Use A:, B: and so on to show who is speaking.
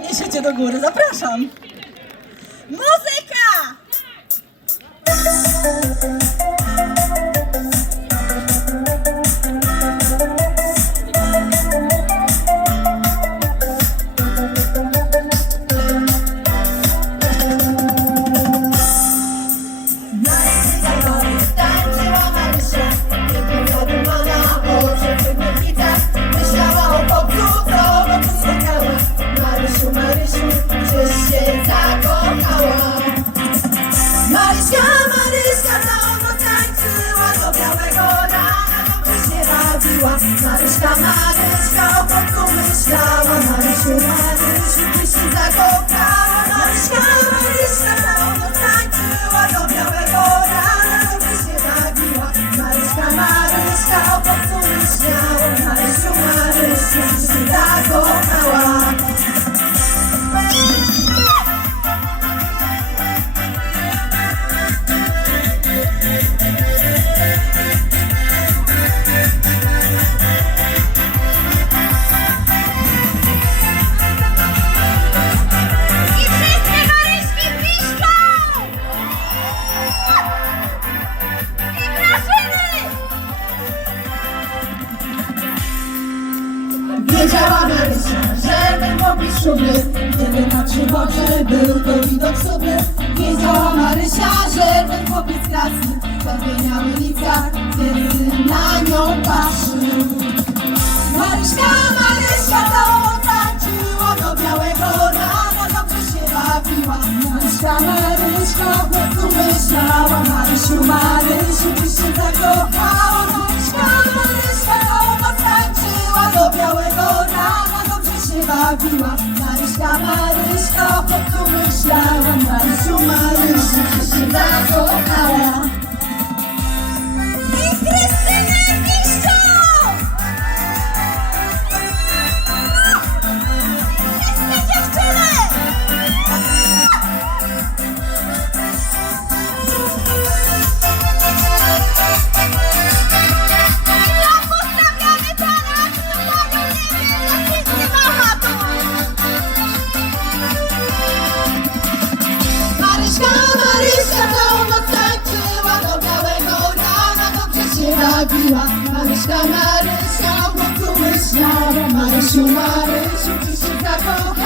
A: podniesiecie do góry. Zapraszam. Muzyka!
B: Przecież się zakochała. Marysia, Marysia, całą noc tańczyła do białego rana, dobrze się bawiła. Maryśka, Maryśka, szumie Kiedy patrzył w oczy, był to widok sobie. Wiedziała Marysia, że ten chłopiec krasny Czerwienia w ulicach, kiedy na nią patrzył Maryśka, Maryśka, całą tańczyła Do białego rana dobrze się bawiła. Maryśka, Maryśka, w chłopcu myślała Marysiu, Marysiu, ty się zakochała dobrze się bawiła Maryśka, Maryśka, o chłopcu myślała myślała Marysiu, Marysiu, ty